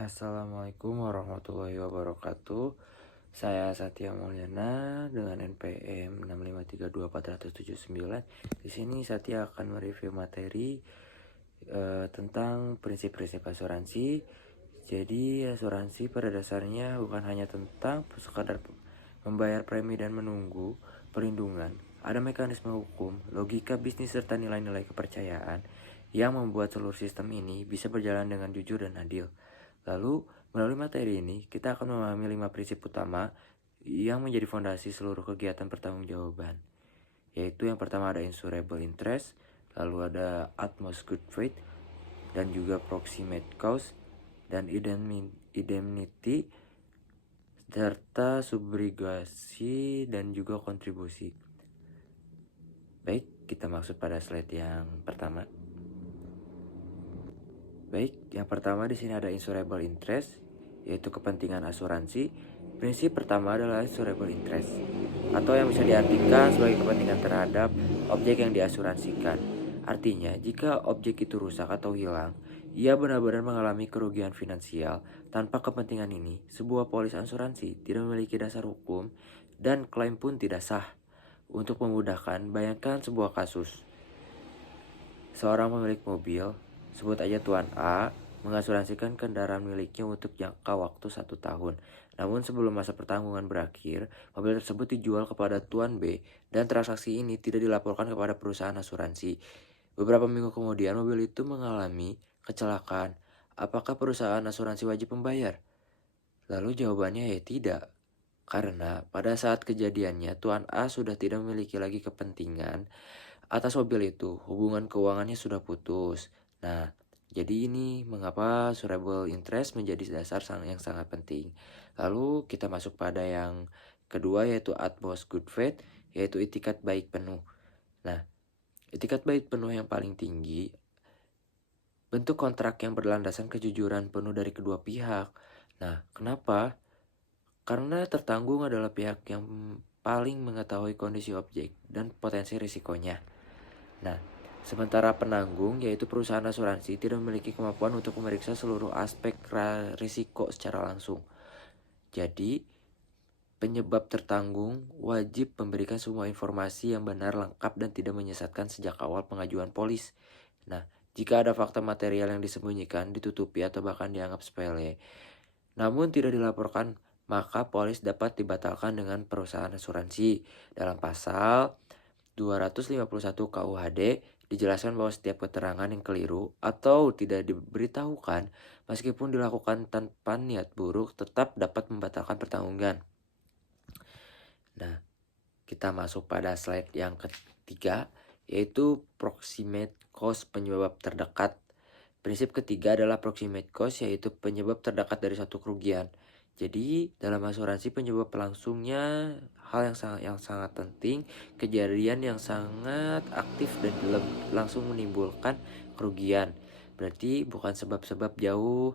Assalamualaikum warahmatullahi wabarakatuh. Saya Satya Mulyana dengan NPM 6532479. Di sini Satya akan mereview materi tentang prinsip-prinsip asuransi. Jadi asuransi pada dasarnya bukan hanya tentang sekadar membayar premi dan menunggu perlindungan. Ada mekanisme hukum, logika bisnis serta nilai-nilai kepercayaan yang membuat seluruh sistem ini bisa berjalan dengan jujur dan adil. Lalu, melalui materi ini, kita akan memahami 5 prinsip utama yang menjadi fondasi seluruh kegiatan pertanggungjawaban. Yaitu yang pertama ada insurable interest, lalu ada utmost good faith, dan juga proximate cause, dan indemnity, serta subrogasi dan juga kontribusi. Baik, kita masuk pada slide yang pertama. Baik, yang pertama di sini ada insurable interest, yaitu kepentingan asuransi. Prinsip pertama adalah insurable interest, atau yang bisa diartikan sebagai kepentingan terhadap objek yang diasuransikan. Artinya, jika objek itu rusak atau hilang, ia benar-benar mengalami kerugian finansial. Tanpa kepentingan ini, sebuah polis asuransi tidak memiliki dasar hukum dan klaim pun tidak sah. Untuk memudahkan, bayangkan sebuah kasus. Seorang pemilik mobil, sebut aja Tuan A, mengasuransikan kendaraan miliknya untuk jangka waktu 1 tahun. Namun sebelum masa pertanggungan berakhir, mobil tersebut dijual kepada Tuan B dan transaksi ini tidak dilaporkan kepada perusahaan asuransi. Beberapa minggu kemudian mobil itu mengalami kecelakaan. Apakah perusahaan asuransi wajib membayar? Lalu jawabannya ya tidak. Karena pada saat kejadiannya Tuan A sudah tidak memiliki lagi kepentingan atas mobil itu, hubungan keuangannya sudah putus. Nah, jadi ini mengapa surable interest menjadi dasar yang sangat penting. Lalu kita masuk pada yang kedua yaitu utmost good faith, yaitu itikat baik penuh. Nah, itikat baik penuh yang paling tinggi, bentuk kontrak yang berlandasan kejujuran penuh dari kedua pihak. Nah, kenapa? Karena tertanggung adalah pihak yang paling mengetahui kondisi objek dan potensi risikonya. Nah, sementara penanggung, yaitu perusahaan asuransi, tidak memiliki kemampuan untuk memeriksa seluruh aspek risiko secara langsung. Jadi, penyebab tertanggung wajib memberikan semua informasi yang benar, lengkap, dan tidak menyesatkan sejak awal pengajuan polis. Nah, jika ada fakta material yang disembunyikan, ditutupi, atau bahkan dianggap sepele, namun tidak dilaporkan, maka polis dapat dibatalkan dengan perusahaan asuransi. Dalam pasal 251 KUHD dijelaskan bahwa setiap keterangan yang keliru atau tidak diberitahukan meskipun dilakukan tanpa niat buruk tetap dapat membatalkan pertanggungan. Nah, kita masuk pada slide yang ketiga, yaitu proximate cause, penyebab terdekat. Prinsip ketiga adalah proximate cause, yaitu penyebab terdekat dari suatu kerugian. Jadi, dalam asuransi penyebab langsungnya hal yang sangat penting, kejadian yang sangat aktif dan langsung menimbulkan kerugian. Berarti bukan sebab-sebab jauh,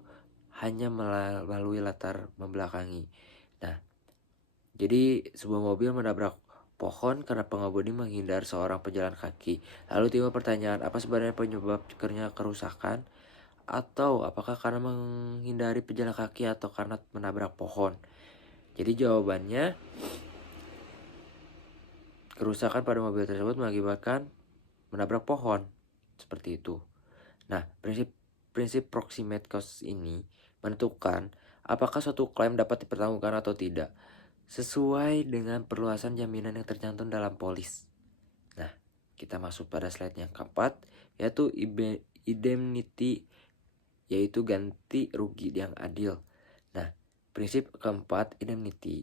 hanya melalui latar membelakangi. Nah, jadi sebuah mobil menabrak pohon karena pengemudi menghindar seorang pejalan kaki. Lalu timbul pertanyaan, apa sebenarnya penyebab kerusakan? Atau apakah karena menghindari pejalan kaki atau karena menabrak pohon? Jadi jawabannya, kerusakan pada mobil tersebut mengakibatkan menabrak pohon. Seperti itu. Nah, prinsip proximate cause ini menentukan apakah suatu klaim dapat dipertanggungjawabkan atau tidak, sesuai dengan perluasan jaminan yang tercantum dalam polis. Nah, kita masuk pada slide yang keempat, yaitu indemnity, yaitu ganti rugi yang adil. Nah, prinsip keempat, indemnity,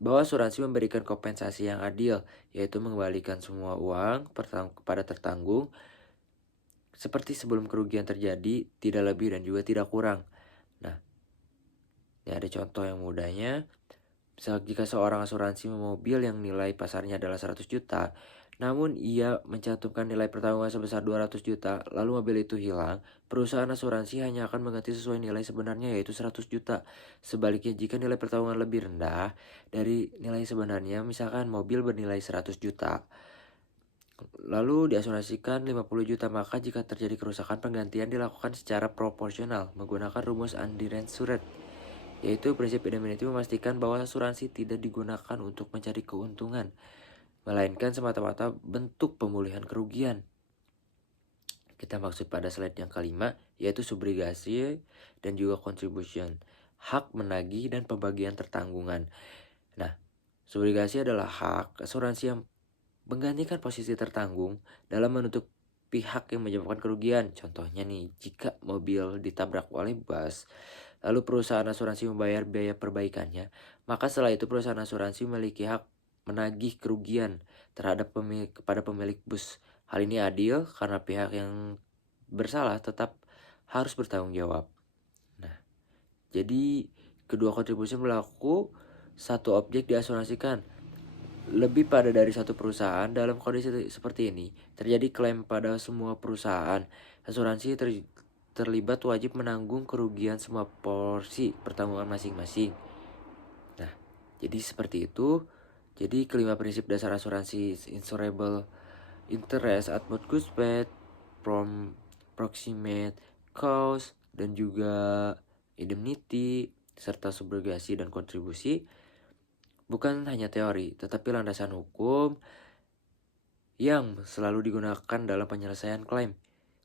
bahwa asuransi memberikan kompensasi yang adil, yaitu mengembalikan semua uang kepada tertanggung seperti sebelum kerugian terjadi, tidak lebih dan juga tidak kurang. Nah, ini ada contoh yang mudahnya. Jika seorang asuransi mobil yang nilai pasarnya adalah 100 juta, namun ia mencantumkan nilai pertanggungan sebesar 200 juta, lalu mobil itu hilang, perusahaan asuransi hanya akan mengganti sesuai nilai sebenarnya, yaitu 100 juta. Sebaliknya, jika nilai pertanggungan lebih rendah dari nilai sebenarnya, misalkan mobil bernilai 100 juta, Lalu diasuransikan 50 juta, maka jika terjadi kerusakan penggantian dilakukan secara proporsional menggunakan rumus Andiren-Suret, yaitu prinsip indemnity memastikan bahwa asuransi tidak digunakan untuk mencari keuntungan, melainkan semata-mata bentuk pemulihan kerugian. Kita maksud pada slide yang kelima, yaitu subrogasi dan juga contribution, hak menagih dan pembagian tertanggungan. Nah, subrogasi adalah hak asuransi yang menggantikan posisi tertanggung dalam menutup pihak yang menyebabkan kerugian. Contohnya nih, jika mobil ditabrak oleh bus, lalu perusahaan asuransi membayar biaya perbaikannya, maka setelah itu perusahaan asuransi memiliki hak menagih kerugian terhadap kepada pemilik bus. Hal ini adil karena pihak yang bersalah tetap harus bertanggung jawab. Nah, jadi kedua kontribusi berlaku, satu objek diasuransikan lebih pada dari satu perusahaan. Dalam kondisi seperti ini, terjadi klaim pada semua perusahaan. Asuransi terlibat wajib menanggung kerugian semua porsi pertanggungan masing-masing. Nah, jadi seperti itu. Jadi kelima prinsip dasar asuransi: insurable interest, utmost good faith, from proximate cause, dan juga indemnity, serta subrogasi dan kontribusi bukan hanya teori, tetapi landasan hukum yang selalu digunakan dalam penyelesaian klaim.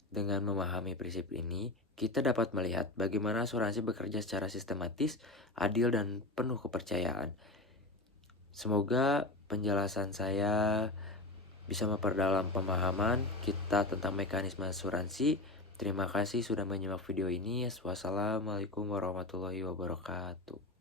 Dengan memahami prinsip ini, kita dapat melihat bagaimana asuransi bekerja secara sistematis, adil, dan penuh kepercayaan. Semoga penjelasan saya bisa memperdalam pemahaman kita tentang mekanisme asuransi. Terima kasih sudah menyimak video ini. Wassalamualaikum warahmatullahi wabarakatuh.